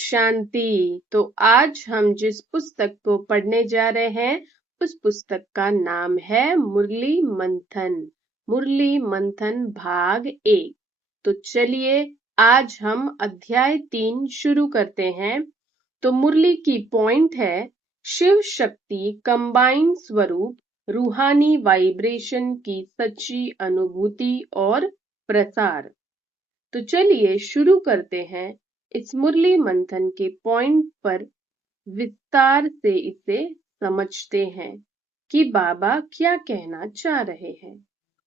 शांति। तो आज हम जिस पुस्तक को पढ़ने जा रहे हैं उस पुस्तक का नाम है मुरली मंथन। मुरली मंथन भाग 1। तो चलिए आज हम अध्याय 3 शुरू करते हैं। तो मुरली की पॉइंट है शिव शक्ति कंबाइंड स्वरूप, रूहानी वाइब्रेशन की सच्ची अनुभूति और प्रसार। तो चलिए शुरू करते हैं। इस मुरली मंथन के पॉइंट पर विस्तार से इसे समझते हैं कि बाबा क्या कहना चाह रहे हैं।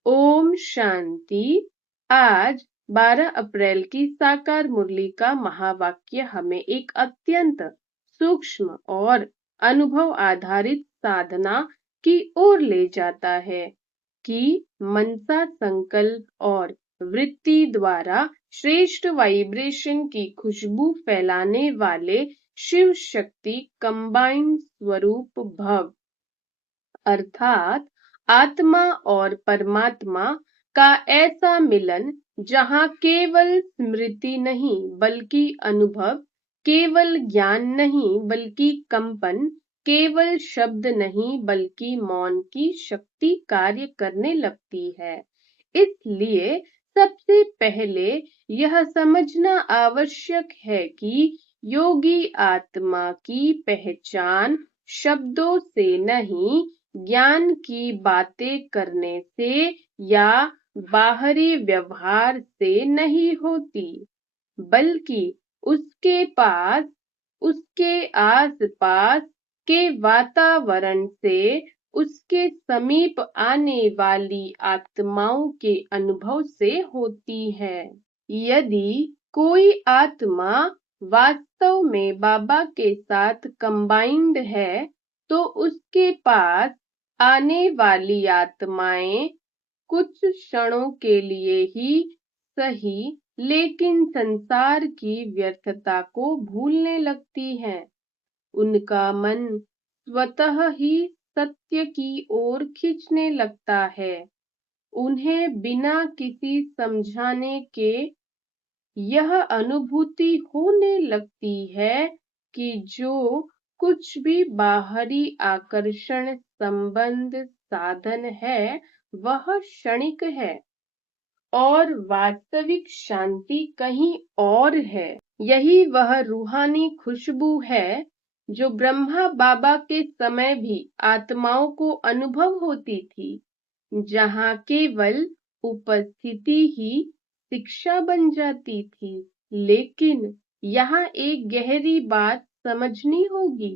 ओम शांति। आज 12 अप्रैल की साकार मुरली का महावाक्य हमें एक अत्यंत सूक्ष्म और अनुभव आधारित साधना की ओर ले जाता है कि मनसा संकल्प और वृत्ति द्वारा श्रेष्ठ वाइब्रेशन की खुशबू फैलाने वाले शिव शक्ति कंबाइंड स्वरूप भव अर्थात आत्मा और परमात्मा का ऐसा मिलन जहाँ केवल स्मृति नहीं बल्कि अनुभव, केवल ज्ञान नहीं बल्कि कंपन, केवल शब्द नहीं बल्कि मौन की शक्ति कार्य करने लगती है। इसलिए सबसे पहले यह समझना आवश्यक है कि योगी आत्मा की पहचान शब्दों से नहीं, ज्ञान की बातें करने से या बाहरी व्यवहार से नहीं होती, बल्कि उसके पास, उसके आसपास के वातावरण से, उसके समीप आने वाली आत्माओं के अनुभव से होती है। यदि कोई आत्मा वास्तव में बाबा के साथ कंबाइंड है तो उसके पास आने वाली आत्माएं कुछ क्षणों के लिए ही सही लेकिन संसार की व्यर्थता को भूलने लगती हैं। उनका मन स्वतः ही सत्य की ओर खींचने लगता है। उन्हें बिना किसी समझाने के यह अनुभूति होने लगती है कि जो कुछ भी बाहरी आकर्षण संबंध साधन है वह क्षणिक है और वास्तविक शांति कहीं और है। यही वह रूहानी खुशबू है जो ब्रह्मा बाबा के समय भी आत्माओं को अनुभव होती थी, जहाँ केवल उपस्थिति ही शिक्षा बन जाती थी। लेकिन यहाँ एक गहरी बात समझनी होगी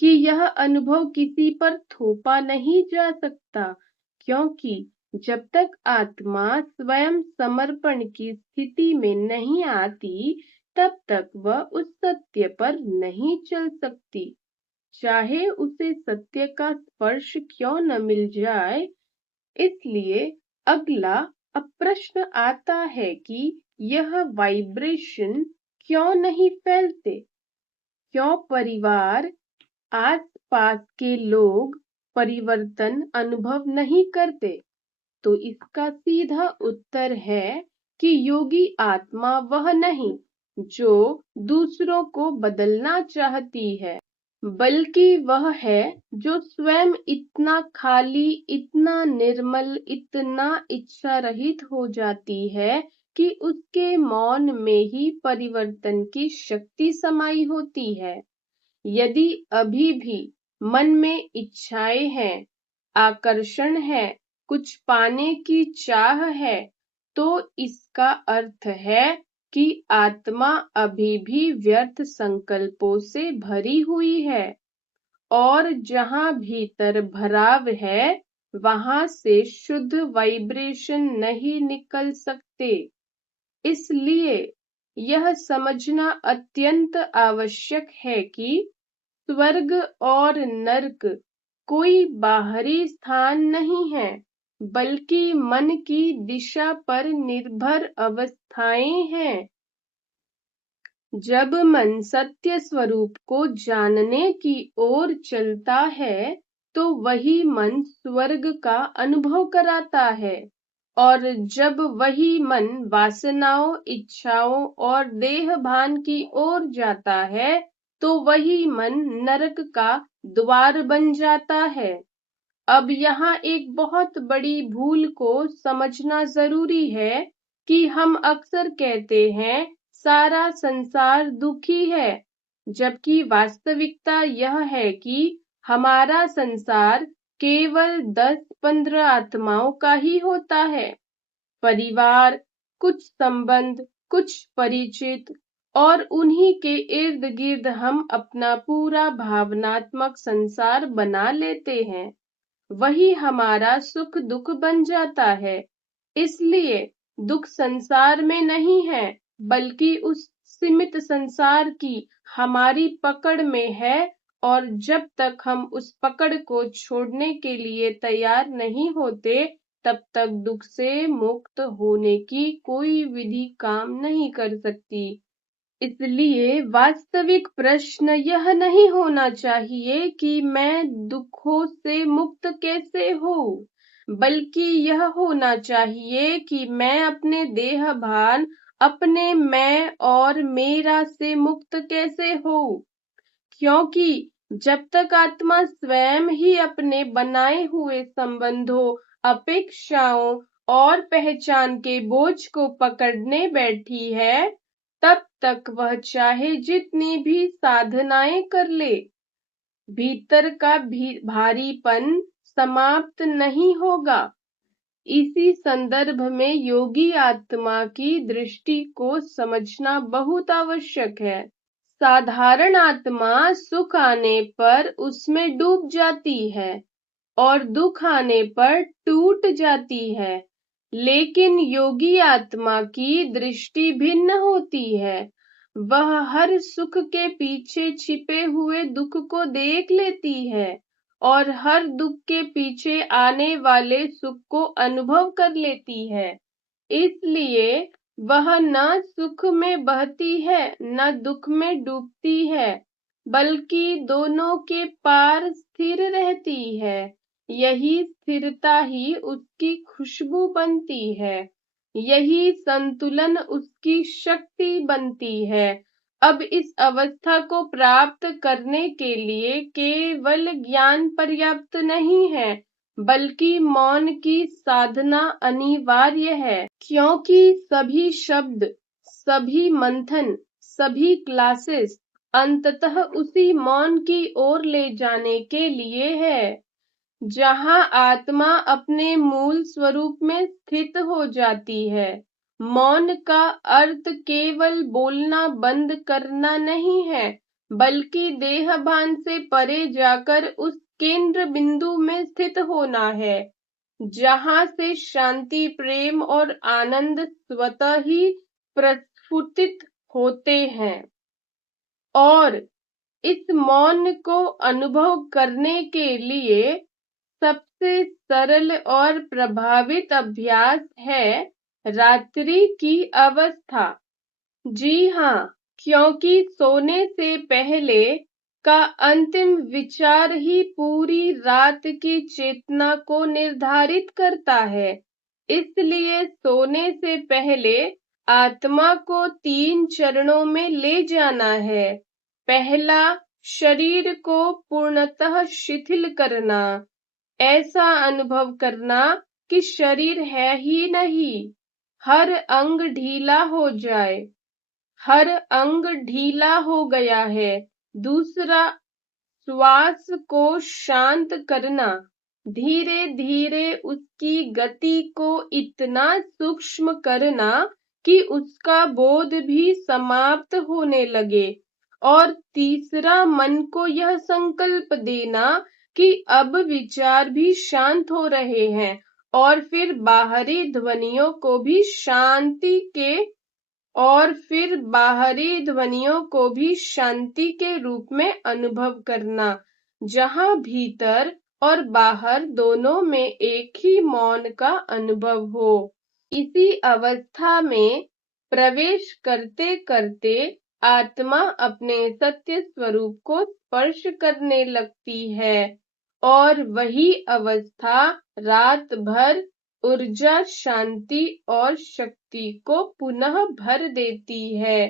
कि यह अनुभव किसी पर थोपा नहीं जा सकता, क्योंकि जब तक आत्मा स्वयं समर्पण की स्थिति में नहीं आती तब तक वह उस सत्य पर नहीं चल सकती, चाहे उसे सत्य का स्पर्श क्यों न मिल जाए। इसलिए अगला अब प्रश्न आता है कि यह वाइब्रेशन क्यों नहीं फैलते, क्यों परिवार, आसपास के लोग परिवर्तन अनुभव नहीं करते। तो इसका सीधा उत्तर है कि योगी आत्मा वह नहीं जो दूसरों को बदलना चाहती है, बल्कि वह है जो स्वयं इतना खाली, इतना निर्मल, इतना इच्छा रहित हो जाती है कि उसके मौन में ही परिवर्तन की शक्ति समाई होती है। यदि अभी भी मन में इच्छाएं हैं, आकर्षण है, कुछ पाने की चाह है, तो इसका अर्थ है कि आत्मा अभी भी व्यर्थ संकल्पों से भरी हुई है और जहाँ भीतर भराव है वहां से शुद्ध वाइब्रेशन नहीं निकल सकते। इसलिए यह समझना अत्यंत आवश्यक है कि स्वर्ग और नरक कोई बाहरी स्थान नहीं है, बल्कि मन की दिशा पर निर्भर अवस्थाएं हैं। जब मन सत्य स्वरूप को जानने की ओर चलता है तो वही मन स्वर्ग का अनुभव कराता है और जब वही मन वासनाओं, इच्छाओं और देह भान की ओर जाता है तो वही मन नरक का द्वार बन जाता है। अब यहाँ एक बहुत बड़ी भूल को समझना जरूरी है कि हम अक्सर कहते हैं सारा संसार दुखी है, जबकि वास्तविकता यह है कि हमारा संसार केवल 10-15 आत्माओं का ही होता है। परिवार, कुछ संबंध, कुछ परिचित और उन्हीं के इर्द गिर्द हम अपना पूरा भावनात्मक संसार बना लेते हैं। वही हमारा सुख दुख बन जाता है। इसलिए दुख संसार में नहीं है, बल्कि उस सीमित संसार की हमारी पकड़ में है, और जब तक हम उस पकड़ को छोड़ने के लिए तैयार नहीं होते, तब तक दुख से मुक्त होने की कोई विधि काम नहीं कर सकती। इसलिए वास्तविक प्रश्न यह नहीं होना चाहिए कि मैं दुखों से मुक्त कैसे हूँ, बल्कि यह होना चाहिए कि मैं अपने देह भान, अपने मैं और मेरा से मुक्त कैसे हूँ। क्योंकि जब तक आत्मा स्वयं ही अपने बनाए हुए संबंधों, अपेक्षाओं और पहचान के बोझ को पकड़ने बैठी है, तब तक वह चाहे जितनी भी साधनाएं कर ले, भीतर का भारीपन समाप्त नहीं होगा। इसी संदर्भ में योगी आत्मा की दृष्टि को समझना बहुत आवश्यक है। साधारण आत्मा सुख आने पर उसमें डूब जाती है और दुख आने पर टूट जाती है, लेकिन योगी आत्मा की दृष्टि भिन्न होती है। वह हर सुख के पीछे छिपे हुए दुख को देख लेती है और हर दुख के पीछे आने वाले सुख को अनुभव कर लेती है। इसलिए वह न सुख में बहती है न दुख में डूबती है, बल्कि दोनों के पार स्थिर रहती है। यही स्थिरता ही उसकी खुशबू बनती है, यही संतुलन उसकी शक्ति बनती है। अब इस अवस्था को प्राप्त करने के लिए केवल ज्ञान पर्याप्त नहीं है, बल्कि मौन की साधना अनिवार्य है, क्योंकि सभी शब्द, सभी मंथन, सभी क्लासेस अंततः उसी मौन की ओर ले जाने के लिए है, जहां आत्मा अपने मूल स्वरूप में स्थित हो जाती है। मौन का अर्थ केवल बोलना बंद करना नहीं है, बल्कि देह भान से परे जाकर उस केंद्र बिंदु में स्थित होना है, जहां से शांति, प्रेम और आनंद स्वतः ही प्रस्फुटित होते हैं। और इस मौन को अनुभव करने के लिए सबसे सरल और प्रभावित अभ्यास है रात्रि की अवस्था। जी हाँ, क्योंकि सोने से पहले का अंतिम विचार ही पूरी रात की चेतना को निर्धारित करता है। इसलिए सोने से पहले आत्मा को 3 चरणों में ले जाना है। पहला, शरीर को पूर्णतः शिथिल करना, ऐसा अनुभव करना कि शरीर है ही नहीं, हर अंग ढीला हो जाए, हर अंग ढीला हो गया है। दूसरा, श्वास को शांत करना, धीरे धीरे उसकी गति को इतना सूक्ष्म करना कि उसका बोध भी समाप्त होने लगे। और तीसरा, मन को यह संकल्प देना कि अब विचार भी शांत हो रहे हैं, और फिर बाहरी ध्वनियों को भी शांति के रूप में अनुभव करना, जहां भीतर और बाहर दोनों में एक ही मौन का अनुभव हो। इसी अवस्था में प्रवेश करते करते आत्मा अपने सत्य स्वरूप को स्पर्श करने लगती है, और वही अवस्था रात भर ऊर्जा, शांति और शक्ति को पुनः भर देती है।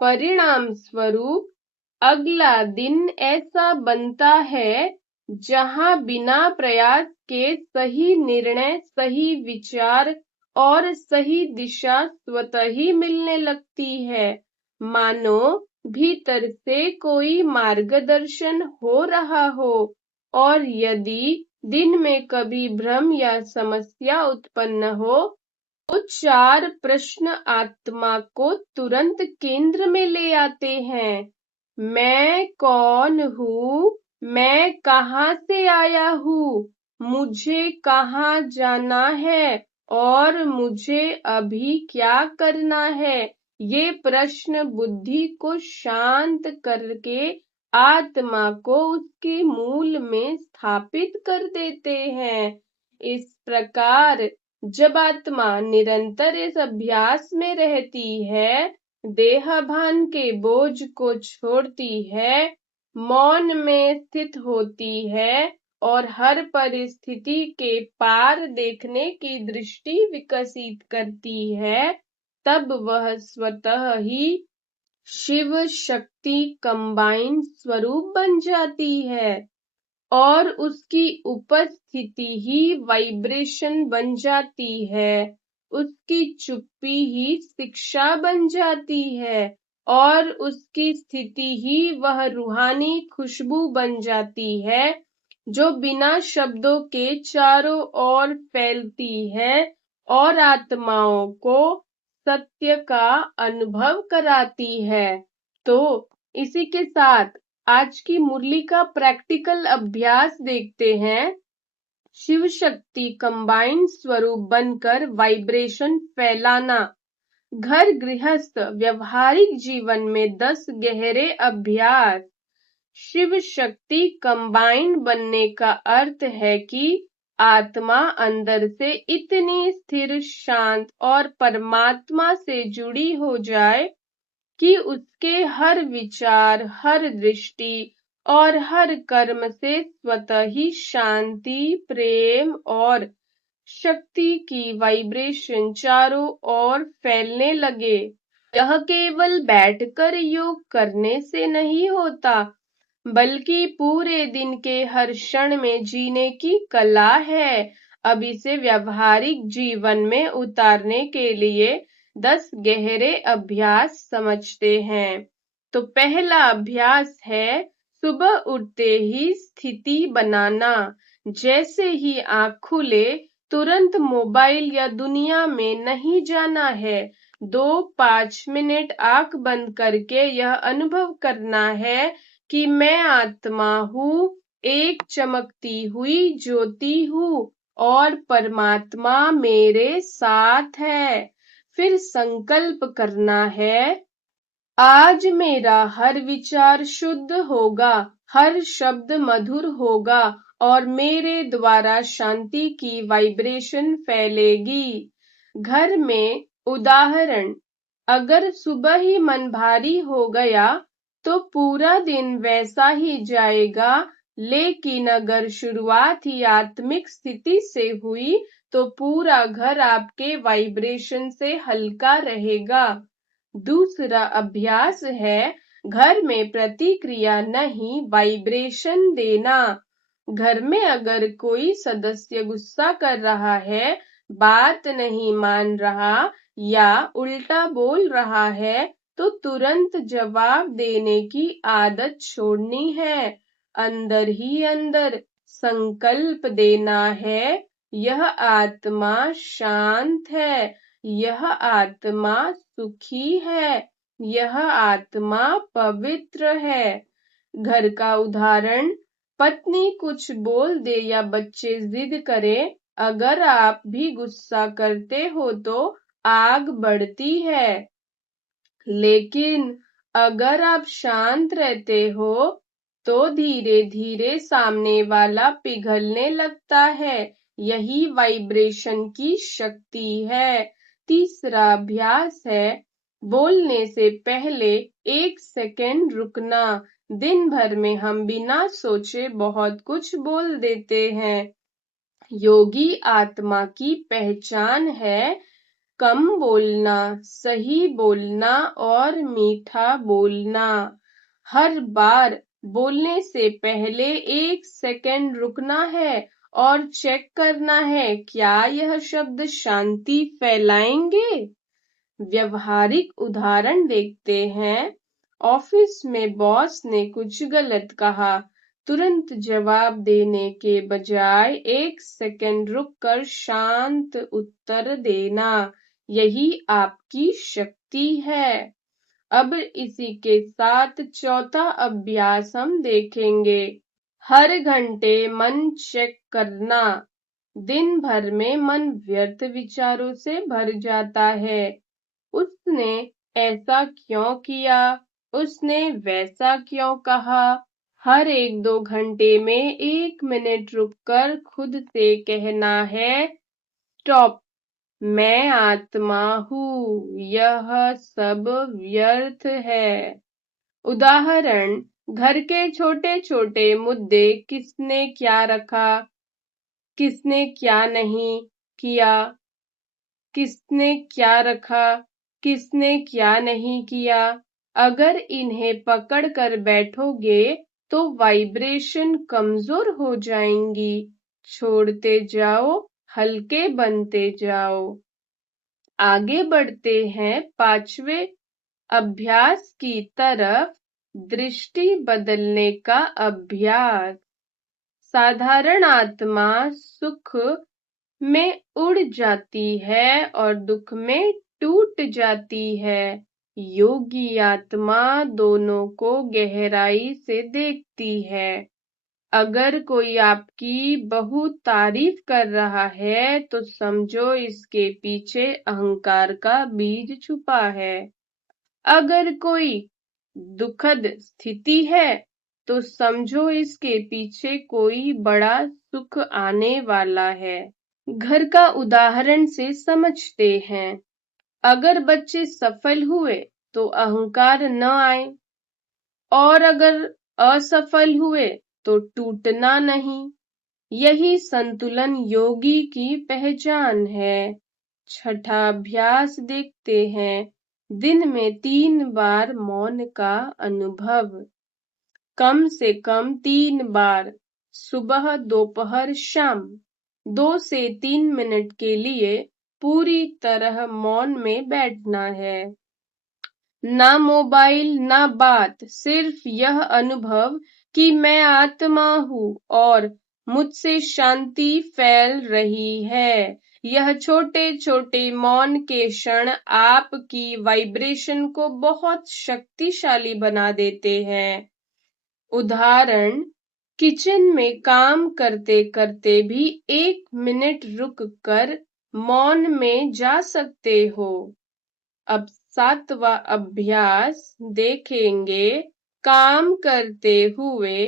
परिणाम स्वरूप अगला दिन ऐसा बनता है जहां बिना प्रयास के सही निर्णय, सही विचार और सही दिशा स्वतः ही मिलने लगती है, मानो भीतर से कोई मार्गदर्शन हो रहा हो। और यदि दिन में कभी भ्रम या समस्या उत्पन्न हो तो 4 प्रश्न आत्मा को तुरंत केंद्र में ले आते हैं। मैं कौन हूँ? मैं कहाँ से आया हूँ? मुझे कहाँ जाना है? और मुझे अभी क्या करना है? ये प्रश्न बुद्धि को शांत करके आत्मा को उसके मूल में स्थापित कर देते हैं। इस प्रकार जब आत्मा निरंतर इस अभ्यास में रहती है, देहभान के बोझ को छोड़ती है, मौन में स्थित होती है और हर परिस्थिति के पार देखने की दृष्टि विकसित करती है, तब वह स्वतः ही शिव शक्ति कंबाइन स्वरूप बन जाती है और उसकी उपस्थिति ही वाइब्रेशन बन जाती है। उसकी चुप्पी ही शिक्षा बन जाती है और उसकी स्थिति ही वह रूहानी खुशबू बन जाती है जो बिना शब्दों के चारों ओर फैलती है और आत्माओं को सत्य का अनुभव कराती है। तो इसी के साथ आज की मुरली का प्रैक्टिकल अभ्यास देखते हैं। शिव शक्ति कंबाइंड स्वरूप बनकर वाइब्रेशन फैलाना। घर गृहस्थ व्यवहारिक जीवन में 10 गहरे अभ्यास। शिव शक्ति कंबाइंड बनने का अर्थ है कि आत्मा अंदर से इतनी स्थिर, शांत और परमात्मा से जुड़ी हो जाए कि उसके हर विचार, हर दृष्टि और हर कर्म से स्वतः ही शांति, प्रेम और शक्ति की वाइब्रेशन चारों ओर फैलने लगे। यह केवल बैठकर योग करने से नहीं होता, बल्कि पूरे दिन के हर क्षण में जीने की कला है। अब इसे व्यावहारिक जीवन में उतारने के लिए 10 गहरे अभ्यास समझते हैं। तो पहला अभ्यास है सुबह उठते ही स्थिति बनाना। जैसे ही आँख खुले तुरंत मोबाइल या दुनिया में नहीं जाना है। 2-5 मिनट आँख बंद करके यह अनुभव करना है कि मैं आत्मा हूँ, एक चमकती हुई ज्योति हूँ और परमात्मा मेरे साथ है। फिर संकल्प करना है, आज मेरा हर विचार शुद्ध होगा, हर शब्द मधुर होगा और मेरे द्वारा शांति की वाइब्रेशन फैलेगी। घर में उदाहरण, अगर सुबह ही मन भारी हो गया तो पूरा दिन वैसा ही जाएगा, लेकिन अगर शुरुआत ही आत्मिक स्थिति से हुई तो पूरा घर आपके वाइब्रेशन से हल्का रहेगा। दूसरा अभ्यास है घर में प्रतिक्रिया नहीं, वाइब्रेशन देना। घर में अगर कोई सदस्य गुस्सा कर रहा है, बात नहीं मान रहा या उल्टा बोल रहा है, तो तुरंत जवाब देने की आदत छोड़नी है। अंदर ही अंदर संकल्प देना है, यह आत्मा शांत है, यह आत्मा सुखी है, यह आत्मा पवित्र है। घर का उदाहरण, पत्नी कुछ बोल दे या बच्चे जिद करें, अगर आप भी गुस्सा करते हो तो आग बढ़ती है, लेकिन अगर आप शांत रहते हो तो धीरे धीरे सामने वाला पिघलने लगता है। यही वाइब्रेशन की शक्ति है। तीसरा अभ्यास है बोलने से पहले 1 सेकेंड रुकना। दिन भर में हम बिना सोचे बहुत कुछ बोल देते हैं। योगी आत्मा की पहचान है कम बोलना, सही बोलना और मीठा बोलना। हर बार बोलने से पहले 1 सेकंड रुकना है और चेक करना है क्या यह शब्द शांति फैलाएंगे। व्यवहारिक उदाहरण देखते हैं। ऑफिस में बॉस ने कुछ गलत कहा, तुरंत जवाब देने के बजाय 1 सेकंड रुककर शांत उत्तर देना, यही आपकी शक्ति है। अब इसी के साथ चौथा अभ्यास हम देखेंगे। हर घंटे मन चेक करना। दिन भर में मन व्यर्थ विचारों से भर जाता है। उसने ऐसा क्यों किया, उसने वैसा क्यों कहा। हर 1-2 घंटे में 1 मिनट रुककर खुद से कहना है, स्टॉप, मैं आत्मा हूँ, यह सब व्यर्थ है। उदाहरण, घर के छोटे छोटे मुद्दे, किसने क्या रखा, किसने क्या नहीं किया, किसने क्या रखा, किसने क्या नहीं किया। अगर इन्हें पकड़ कर बैठोगे तो वाइब्रेशन कमजोर हो जाएंगी। छोड़ते जाओ, हल्के बनते जाओ। आगे बढ़ते हैं 5वें अभ्यास की तरफ। दृष्टि बदलने का अभ्यास। साधारण आत्मा सुख में उड़ जाती है और दुख में टूट जाती है। योगी आत्मा दोनों को गहराई से देखती है। अगर कोई आपकी बहुत तारीफ कर रहा है तो समझो इसके पीछे अहंकार का बीज छुपा है। अगर कोई दुखद स्थिति है तो समझो इसके पीछे कोई बड़ा सुख आने वाला है। घर का उदाहरण से समझते हैं। अगर बच्चे सफल हुए तो अहंकार न आए, और अगर असफल हुए तो टूटना नहीं। यही संतुलन योगी की पहचान है। छठा अभ्यास देखते हैं। दिन में 3 बार मौन का अनुभव। कम से कम 3 बार, सुबह, दोपहर, शाम। 2 से 3 मिनट के लिए पूरी तरह मौन में बैठना है। ना मोबाइल, ना बात, सिर्फ यह अनुभव कि मैं आत्मा हूँ और मुझसे शांति फैल रही है। यह छोटे छोटे मौन के क्षण आपकी वाइब्रेशन को बहुत शक्तिशाली बना देते हैं। उदाहरण, किचन में काम करते करते भी 1 मिनट रुक कर मौन में जा सकते हो। अब 7वां अभ्यास देखेंगे। काम करते हुए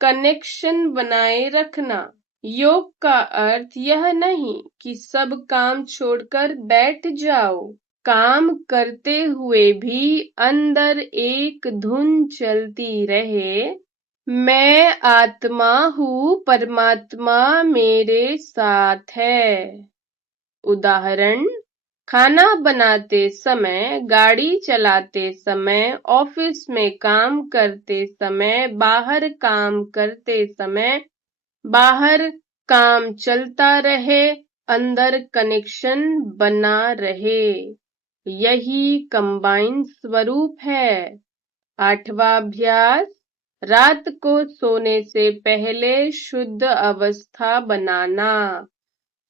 कनेक्शन बनाए रखना। योग का अर्थ यह नहीं कि सब काम छोड़कर बैठ जाओ। काम करते हुए भी अंदर एक धुन चलती रहे, मैं आत्मा हूँ, परमात्मा मेरे साथ है। उदाहरण, खाना बनाते समय, गाड़ी चलाते समय, ऑफिस में काम करते समय, बाहर काम करते समय, बाहर काम चलता रहे, अंदर कनेक्शन बना रहे। यही कंबाइन स्वरूप है। 8वां अभ्यास, रात को सोने से पहले शुद्ध अवस्था बनाना।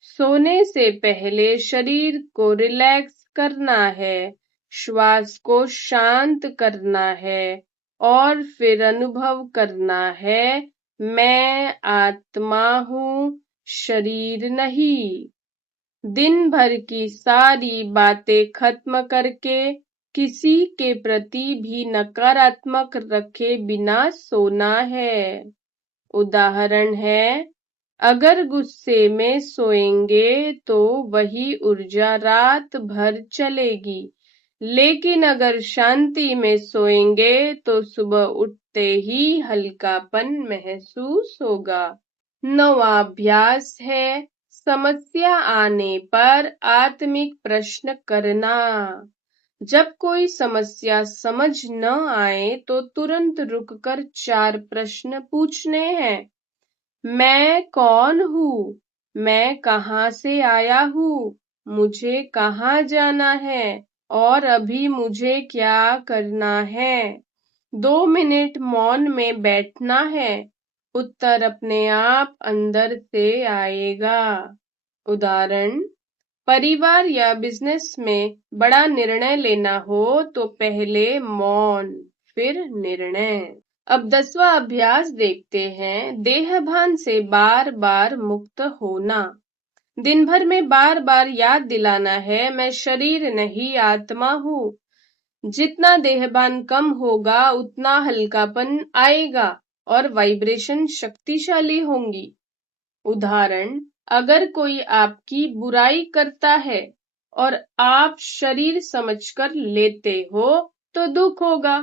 सोने से पहले शरीर को रिलैक्स करना है, श्वास को शांत करना है और फिर अनुभव करना है, मैं आत्मा हूँ, शरीर नहीं। दिन भर की सारी बातें खत्म करके किसी के प्रति भी नकारात्मक रखे बिना सोना है। उदाहरण है, अगर गुस्से में सोएंगे तो वही ऊर्जा रात भर चलेगी, लेकिन अगर शांति में सोएंगे तो सुबह उठते ही हल्कापन महसूस होगा। नवा अभ्यास है समस्या आने पर आत्मिक प्रश्न करना। जब कोई समस्या समझ न आए तो तुरंत रुककर 4 प्रश्न पूछने हैं। मैं कौन हूँ? मैं कहाँ से आया हूँ? मुझे कहाँ जाना है? और अभी मुझे क्या करना है? 2 मिनट मौन में बैठना है। उत्तर अपने आप अंदर से आएगा। उदाहरण, परिवार या बिजनेस में बड़ा निर्णय लेना हो तो पहले मौन, फिर निर्णय। अब 10वां अभ्यास देखते हैं, देहभान से बार बार मुक्त होना। दिन भर में बार बार याद दिलाना है, मैं शरीर नहीं आत्मा हूँ। जितना देहभान कम होगा उतना हल्कापन आएगा और वाइब्रेशन शक्तिशाली होंगी। उदाहरण, अगर कोई आपकी बुराई करता है और आप शरीर समझकर लेते हो तो दुख होगा,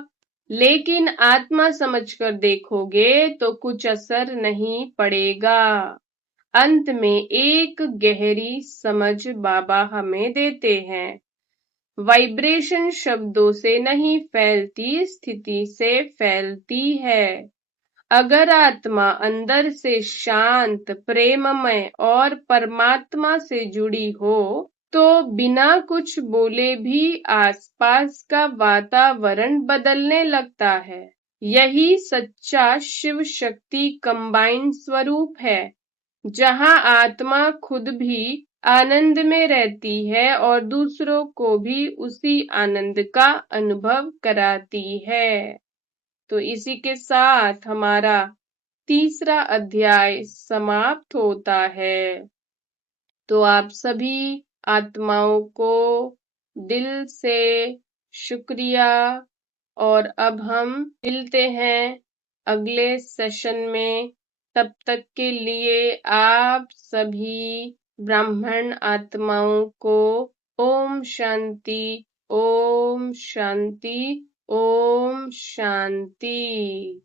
लेकिन आत्मा समझकर देखोगे तो कुछ असर नहीं पड़ेगा। अंत में एक गहरी समझ बाबा हमें देते हैं, वाइब्रेशन शब्दों से नहीं फैलती, स्थिति से फैलती है। अगर आत्मा अंदर से शांत, प्रेममय और परमात्मा से जुड़ी हो तो बिना कुछ बोले भी आसपास का वातावरण बदलने लगता है। यही सच्चा शिव शक्ति कंबाइंड स्वरूप है, जहां आत्मा खुद भी आनंद में रहती है और दूसरों को भी उसी आनंद का अनुभव कराती है। तो इसी के साथ हमारा तीसरा अध्याय समाप्त होता है। तो आप सभी आत्माओं को दिल से शुक्रिया, और अब हम मिलते हैं अगले सेशन में। तब तक के लिए आप सभी ब्राह्मण आत्माओं को ओम शांति, ओम शांति, ओम शांति।